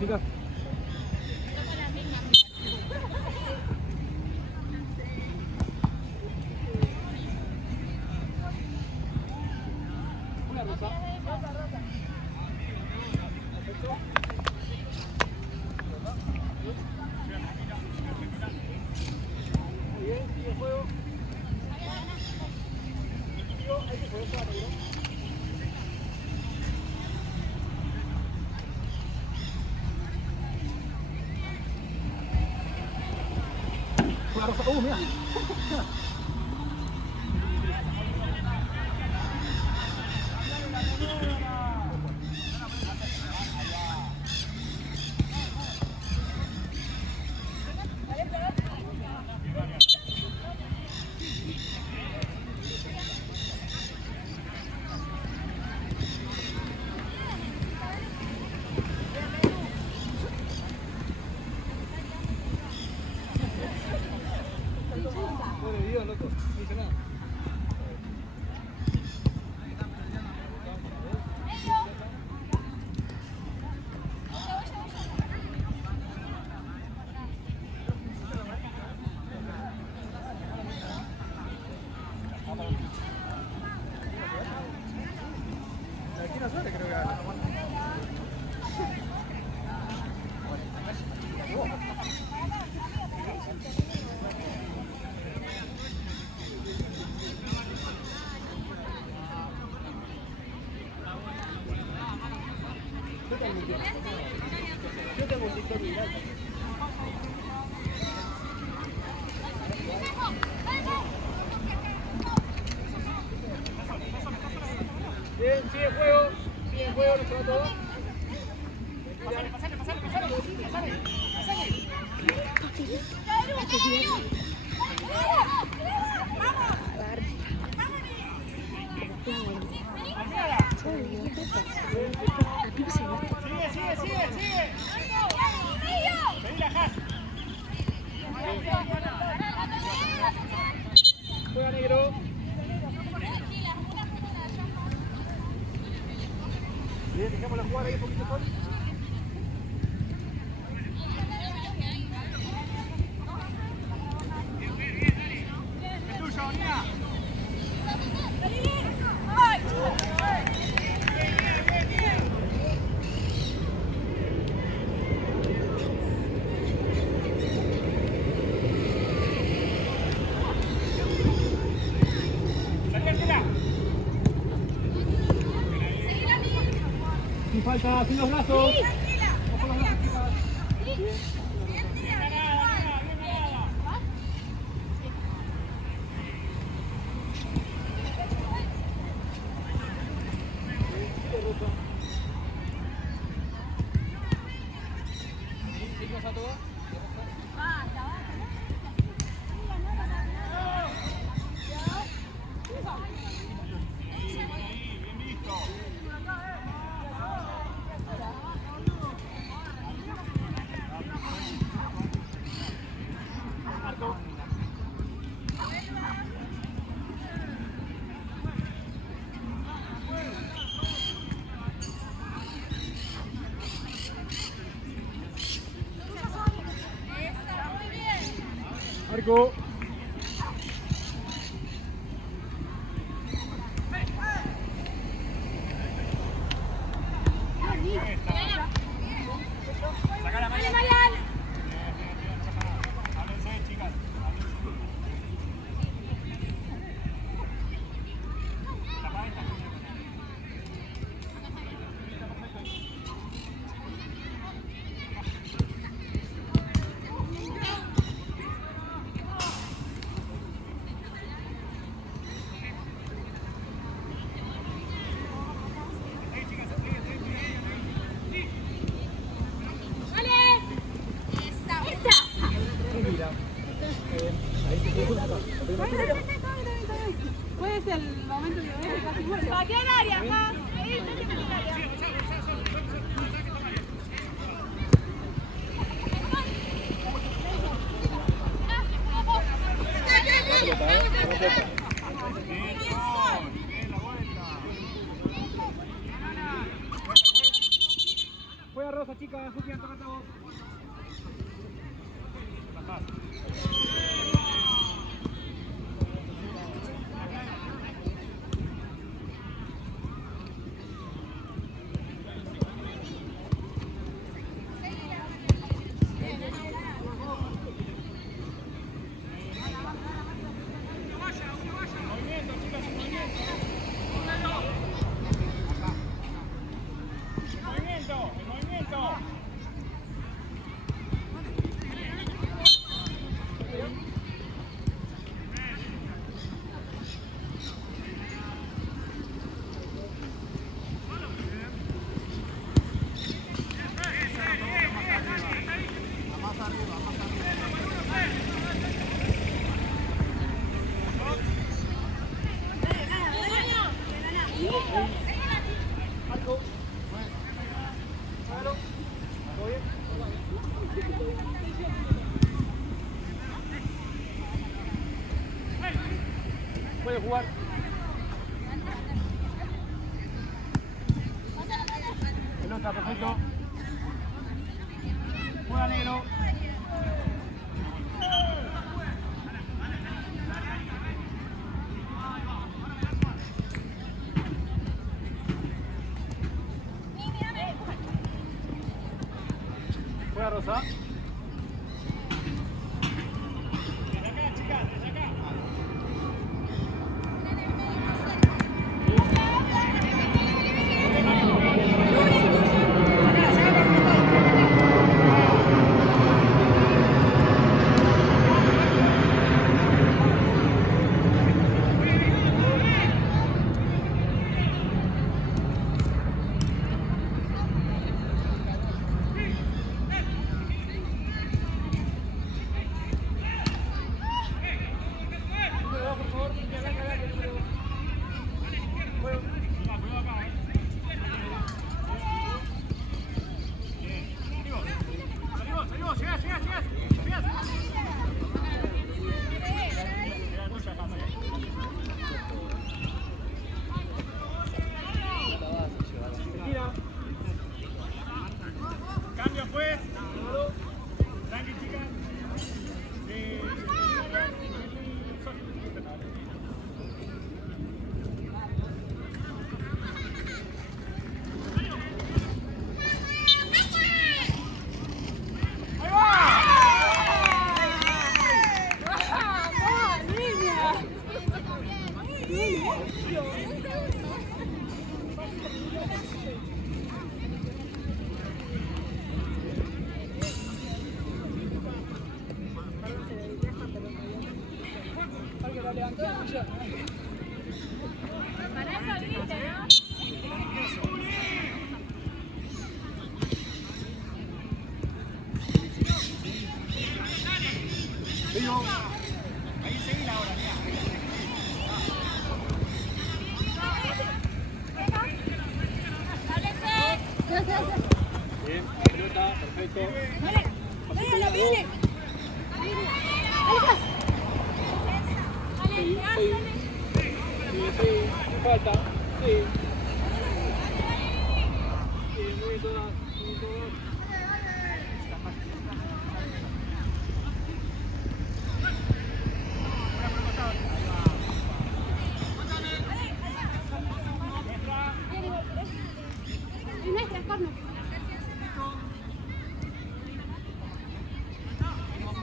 chicas. Una rosa. Muy bien, sigue el juego. Hay que poder jugar, ¿no? Una rosa. Mira. Pobre Dios, loco. No hice nada. Aquí no suele, creo que gana. Yo tengo un TikTok viral. Bien, sigue el juego, no se va todo. Pasale. Sigue. Juega negro. Bien, dejémosla jugar ahí un poquito solo. Es tuyo, Bonina. Sin falta, sin los brazos. Sí. Ojo los brazos, chicas. Bien. ¿Seguimos a todas? Arco. Saca la malla. Háblense, chicas. ¿Cuál es el momento que ves casi muere? Aquí en área, acá. Ahí está en el área. Juega Rosa, chicas. juega, Julián, toca vos. Puede jugar. Pelota, perfecto. Juega negro. Juega rosa. Cambio pues. Tranqui, chicas. Para eso grite, ¿no? Ahí seguí la hora, mira. Bien, pelota, perfecto. ¡Viene, viene! Sí, falta. Sí. Muy bien todas, muy bien todas.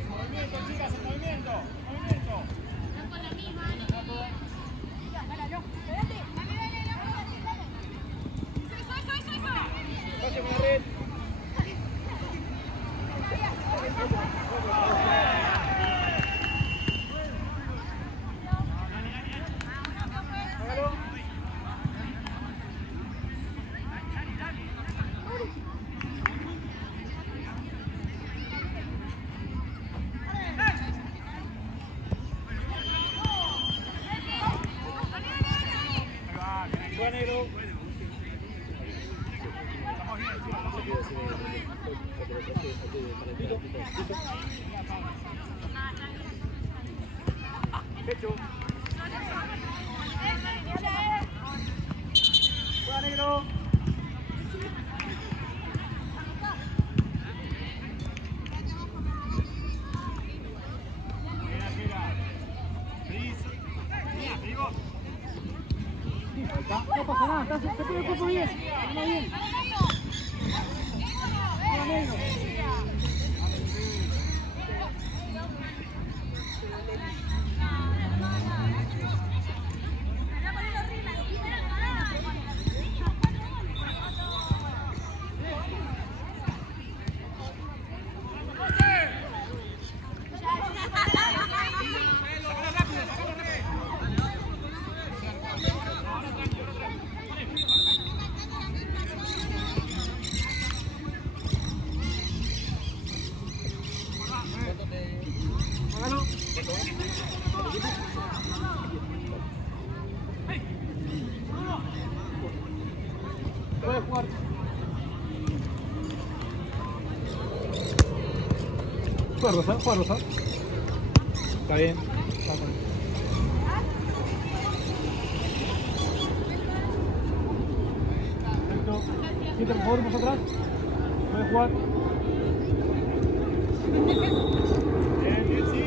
Movimiento, chicas, en movimiento. Movimiento. Pase con la red. Hágalo. Juega negro. Pecho. Juega negro. está, se pone el cuerpo bien. Anda bien. Anda negro. Hágalo. Puede jugar. Juega Rosa. Está bien. Perfecto. Siete, por favor, más atrás. Puede jugar. Bien, sí.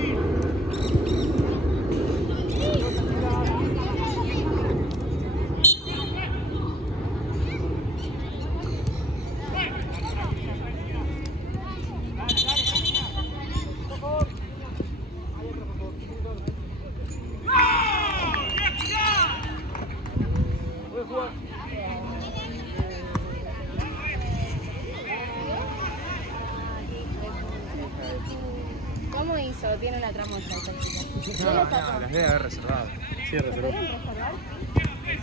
¿Cómo hizo? Tiene una tramoya esta chica. No, las debe haber reservado. Sí, reservó. ¿Pueden reservar?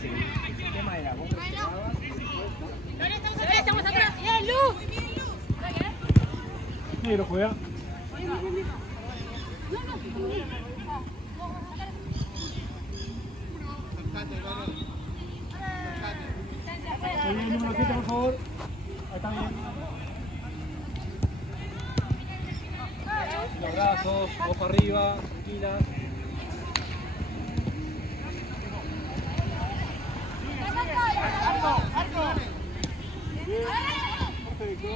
Sí. El tema era, vos reservabas y después... ¡Estamos atrás! ¡Bien, Lu! Negro juega. Ahí viene el número 7, por favor. Ahí está bien. Los brazos, ojo arriba, tranquilas. Bien, perfecto.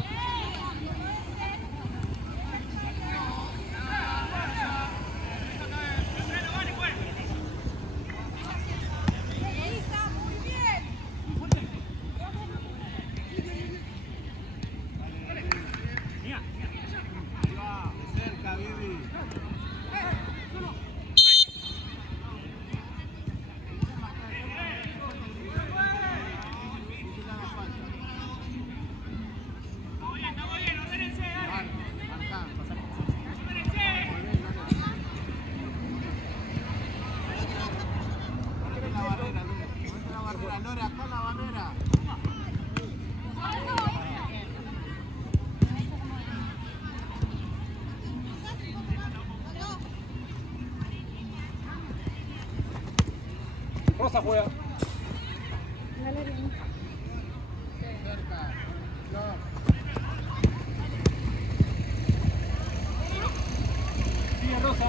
Rosa juega. Sigue Rosa.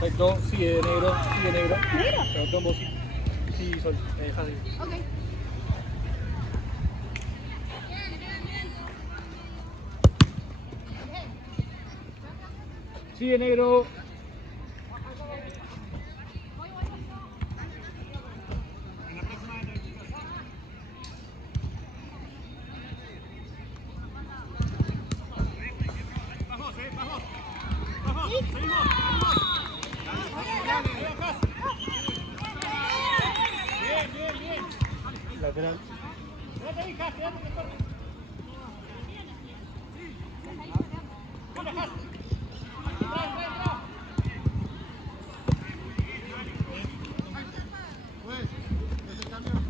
Perfecto, sigue negro. ¿Negro? Pero tombo sí. Sí, Sol, me dejas de ir. Ok. Sigue negro. Lateral.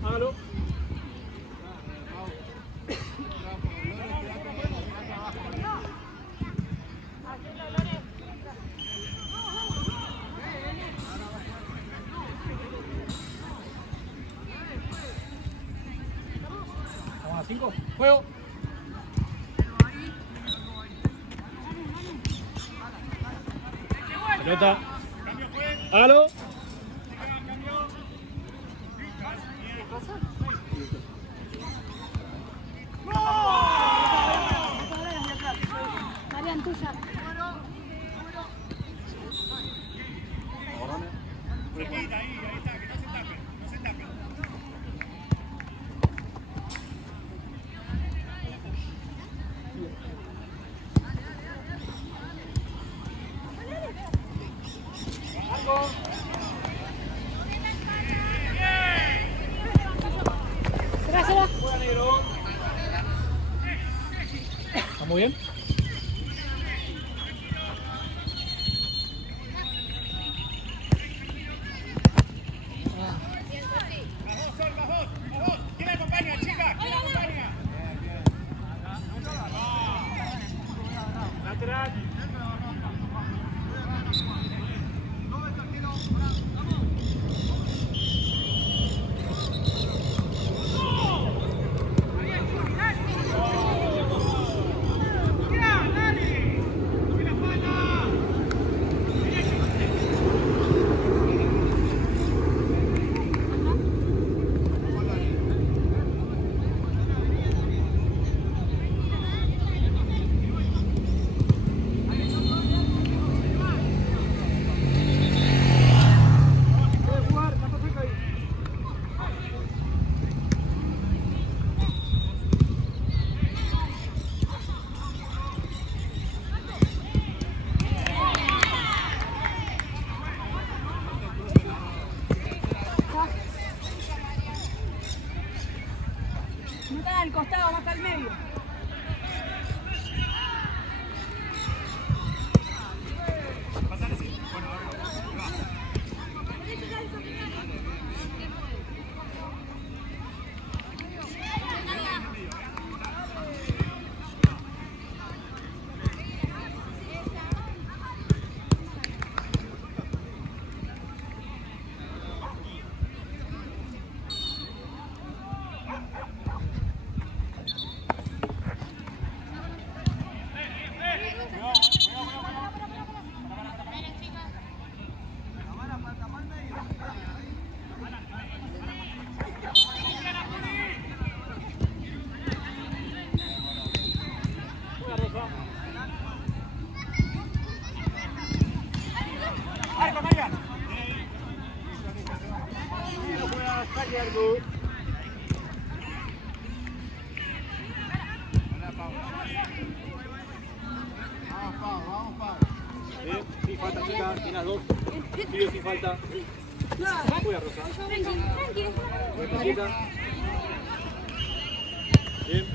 Hágalo. Vamos a 5. Juego. Pelota. Hágalo. tuya. ¿Está muy bien? No tan al costado, más al medio. Sí, falta chica, tiene a dos. Sí o sí falta. Juega Rosa. Buena chica. Bien.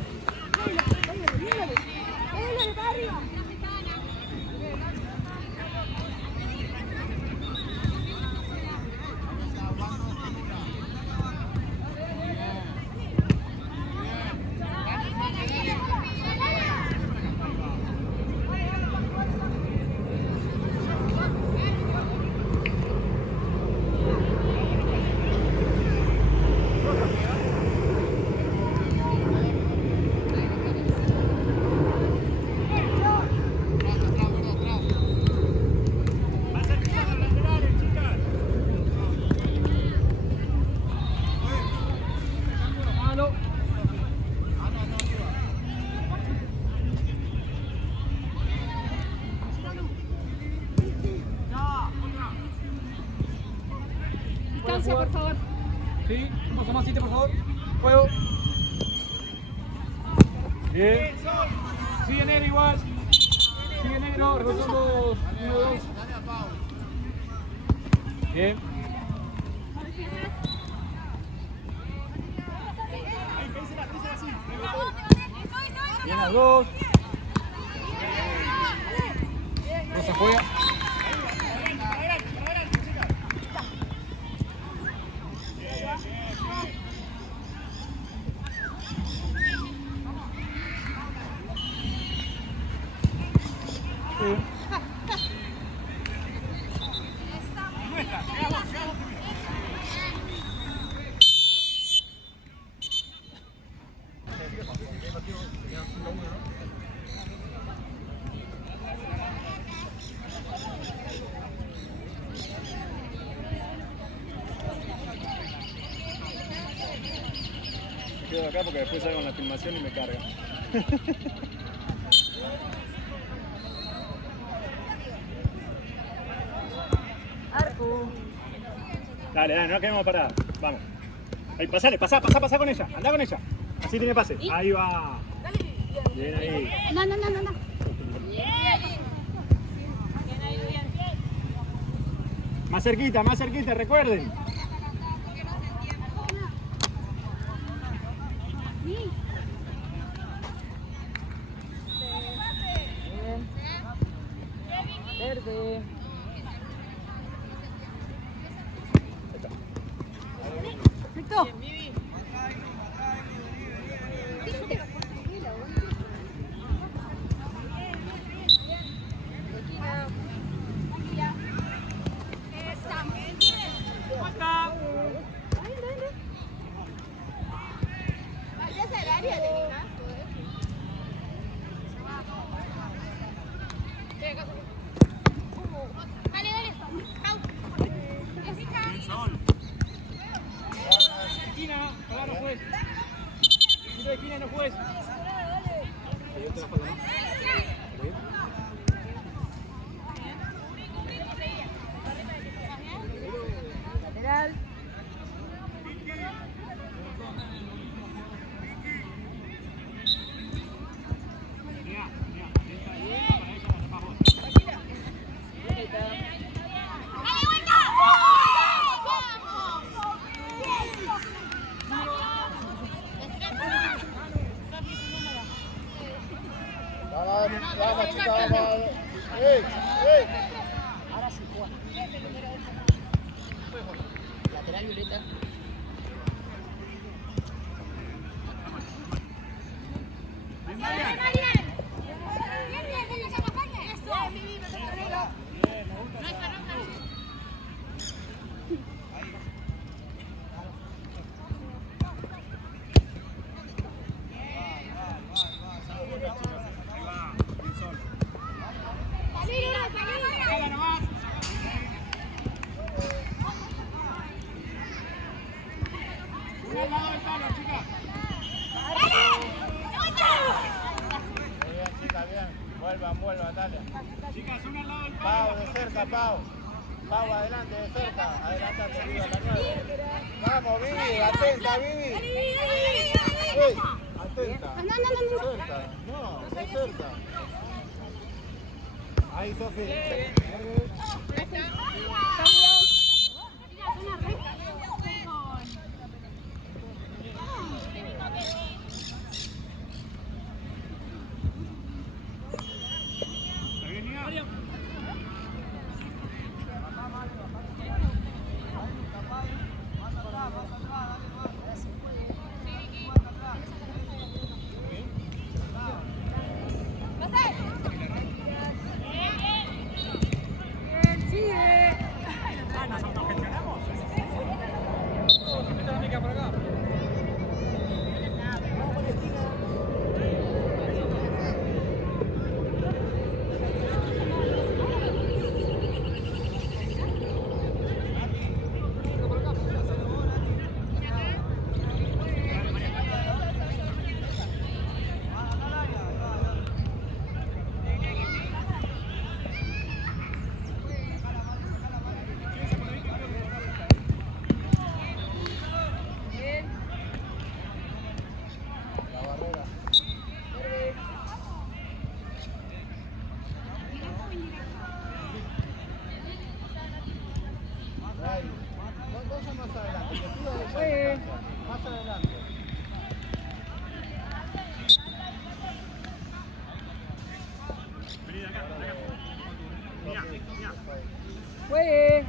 Distancia, por favor. Sí, un poco más, por favor. Juego. Bien. Sigue negro igual. Sigue negro, revolvemos 1, 2. Bien. Bien las dos. No se juega. Quedo acá porque después salgo en la filmación y me carga. Dale, dale, no quedemos parados. Vamos. Ahí, pasale, pasá con ella. Andá con ella. Así tiene pase. Ahí va. Bien ahí. No. Más cerquita, recuerden. Verde. Perfecto. Esquina, acá no juegues. Tiro de esquina, no juegues. Ahí te la falta, ¿no? Lateral. Vamos, chica, vamos. ¡Ey! Ahora sí juega. Lateral violeta. Vuelvan, dale. Chicas, una al lado del Pau, de cerca, Pau. Pau, adelante, de cerca. Adelantate, Vivi, a la 9. Vamos, Vivi, atenta, Vivi. ¡Ey! Atenta. Cerca. No, de cerca. Ahí, Sofi. Más adelante. Vení de acá. Mira. Juegue.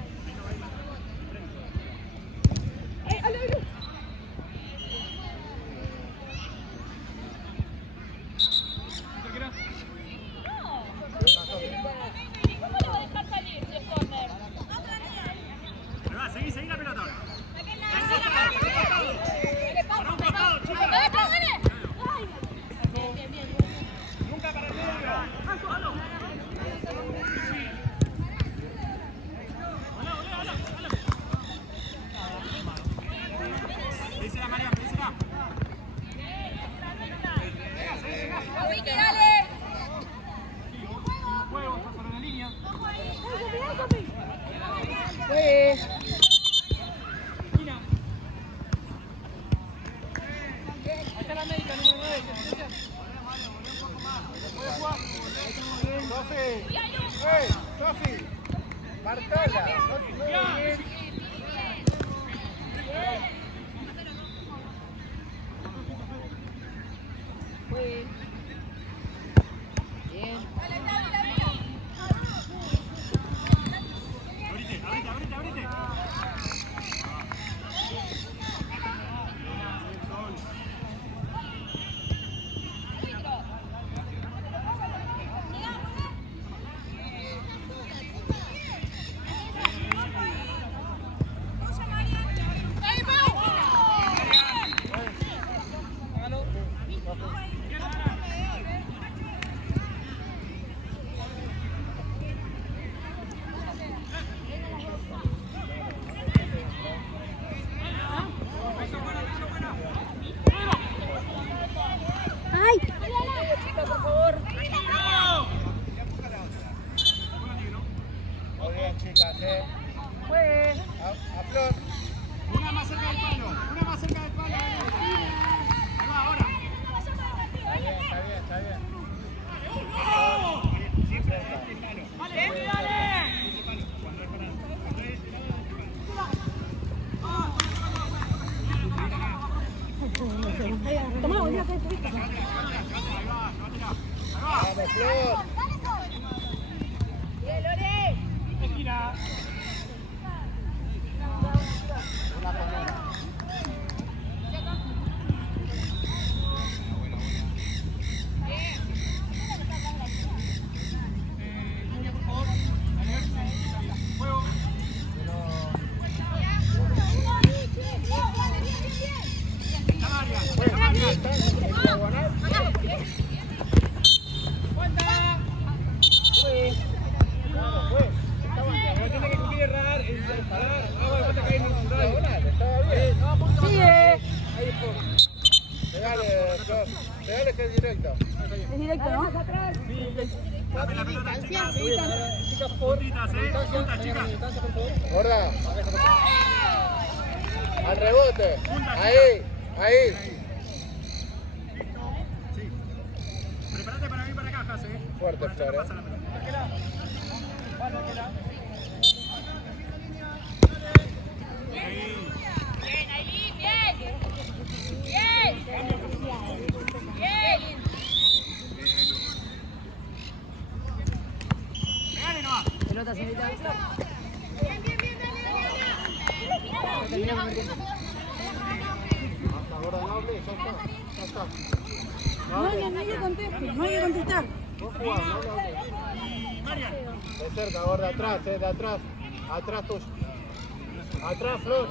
Seguí la pelota ahora. Nunca para el medio. Dísela, María, dísela. Juego, para la línea. Juegue. Marcala. Muy bien. Bien. Abrite. Muy bien, chicas, a Flor. Una más cerca del palo. Ahí va, ahora. Está bien. Vale, dale. Vamos, Flor. Gira. Una con una. Niña, por favor. Juego. Tiene que cumplir errar, parar. Ahora vas a caer en un radio. Estaba bien. Sigue. Pegale, Flor. Pegale que es directo. Es directo, ¿no? La pelota. Chicas, puntitas, puntas, chicas. Gorda. Al rebote. Ahí. Sí. Prepárate para venir para acá, Jase. Fuerte, Flor. Pasa la pelota. Pegale nomás. Pelota, señorita. Hasta gorda, no hablé, ya está. No hay que contestar. No jugás, no hablé. Marian. De cerca, gorda, atrás, de atrás. Atrás tuyo. Atrás, Flor.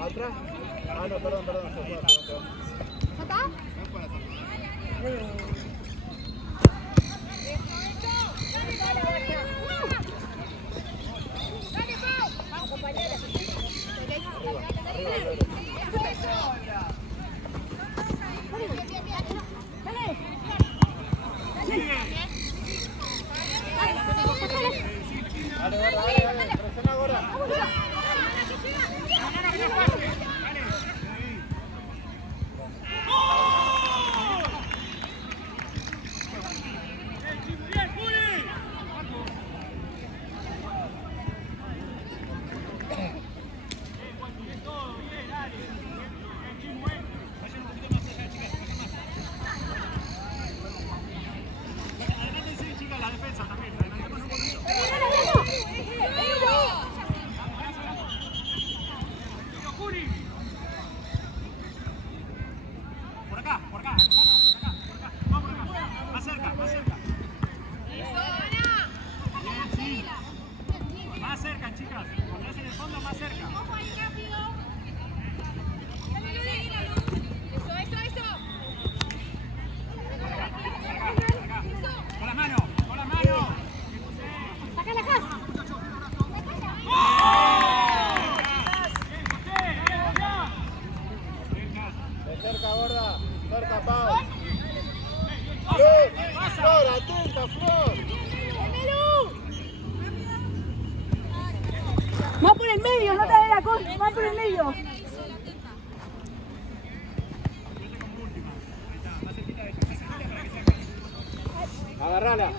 Atrás. Ah, no, perdón. Se fue. Dale. Presiona, gorda. La defensa también. Por acá. Vamos por acá. Más cerca. Bien, sí. Más cerca, chicas. Cuando es en el fondo, más cerca. Con la mano. Saca la casa. De cerca, gorda. Cerca, Pau. Flor, atenta, Flor. Más por el medio, no te dé la cosa. Más por el medio. Agarrala.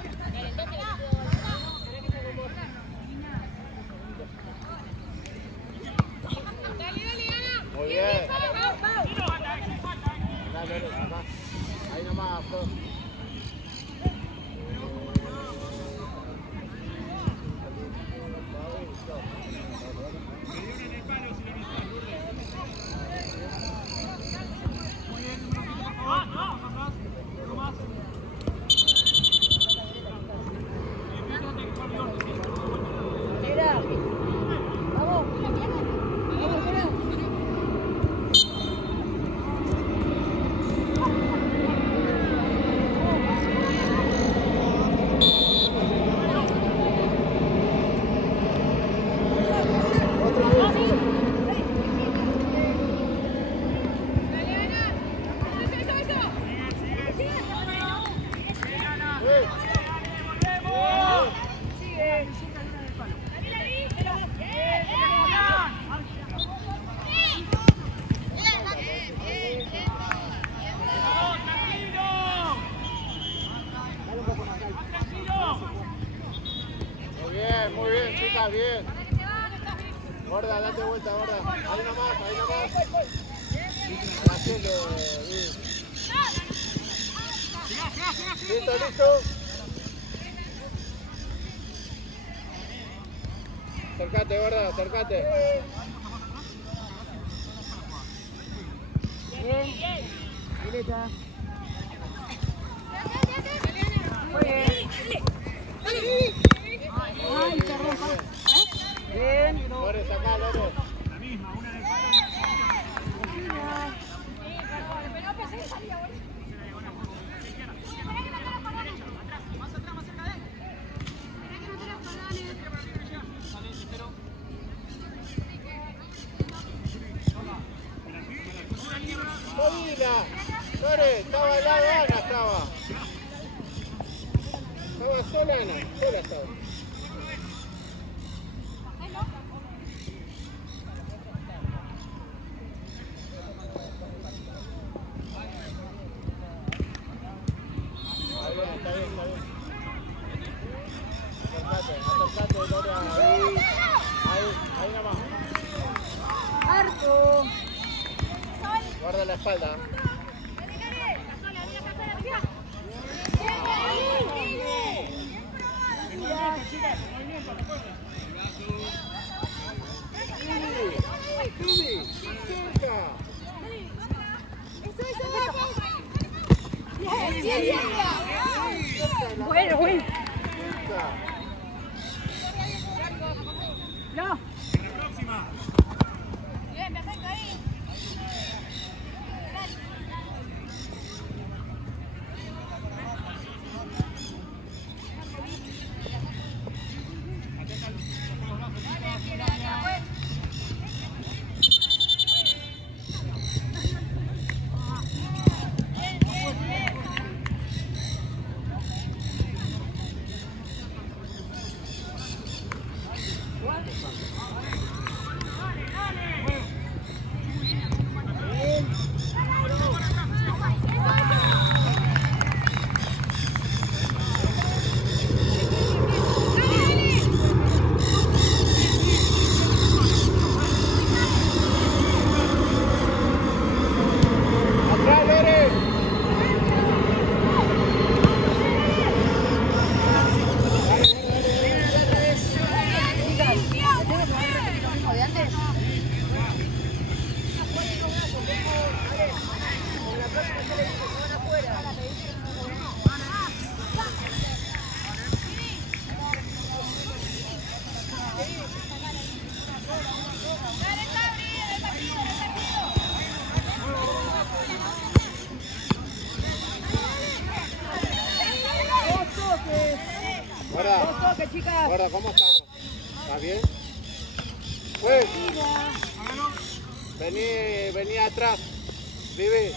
bien. Gorda, date vuelta, gorda. Ahí nomás, ahí nomás. Haciendo, listo, listo. Acercate, gorda, acercate. Bien. Derecha. Muy bien. Ay, perdón. Bien. Lore, sacá, Lore. La misma, una de Movila. Lore, estaba al lado de Ana, estaba. Estaba sola Ana, sola estaba. Está bien, está bien. Acercate, Lore, ahí nomás. Arco. Guarda la espalda. Bueno, bueno. No. la próxima. Bien, perfecto ahí. ¡Atrás, Lore! Gorda, ¿cómo estamos? ¿Estás bien? Pues, vení atrás, Vivi.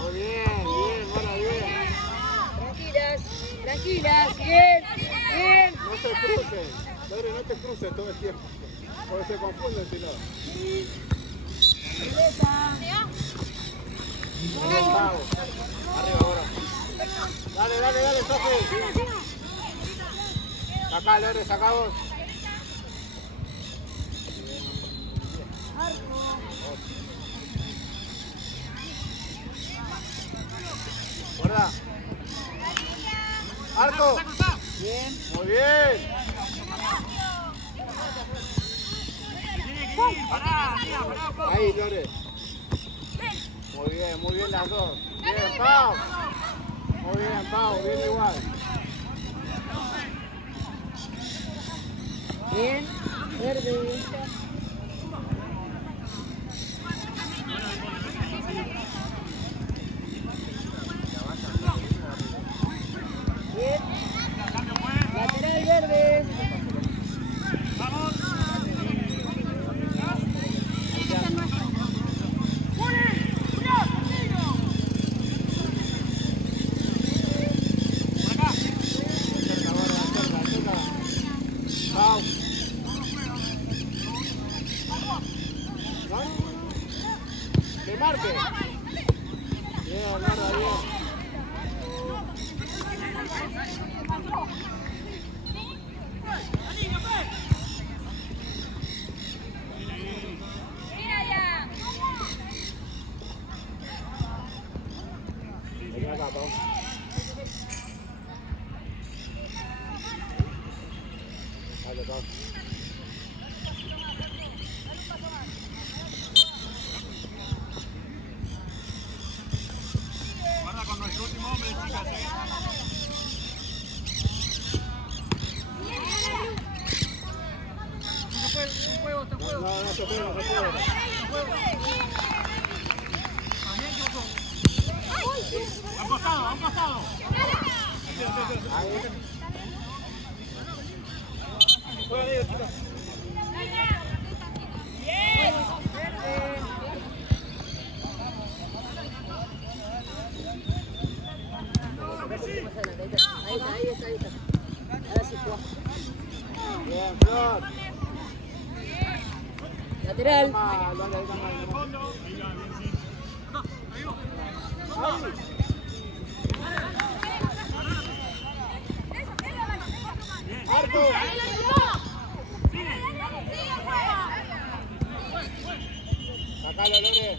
Muy bien, Gorda, bien. Tranquilas, bien, bien. No se crucen, Lore, no te cruces todo el tiempo, porque se confunden si no. Vamos, arriba ahora. Dale, Sofi. Sacá, Lore, sacá vos. Guarda. Arco. Bien. Muy bien. Ahí, Lore. Muy bien las dos. Bien, Pau. Muy bien, Pau, bien igual. Bien. Verde. Bien. Lateral verde. Vamos. Por acá. Eso, pero no se puede. A un costado, a un costado. Ahí. Juega, Diego, chicos. Ahí está. Ahora sí juega. Bien, Flor. Lateral. Arco. Sacalo, Lore.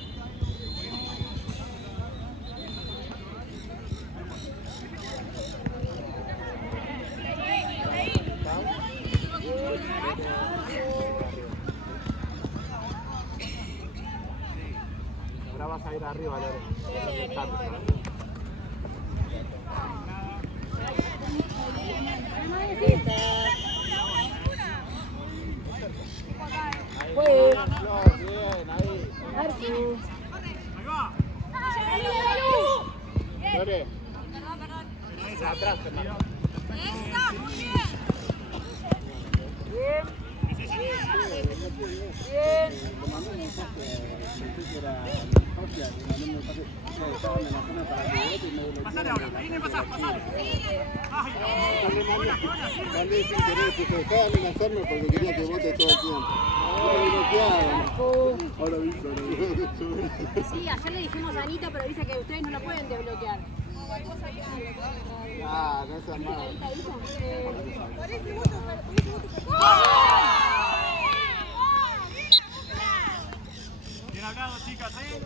Ahora vas a ir arriba, Lore. Juegue. Flor, bien, ahí. Lore. Atrás, Fernando. Pasale ahora, ahí no pasás, pasale. Mandé sin querer, que se dejaba amenazarme porque quería que vote todo el tiempo. Ahora vi. Sí, ayer le dijimos a Anita, pero dice que ustedes no lo pueden desbloquear. Ah, no seas malo. Bien hablado, chicas, ¿eh?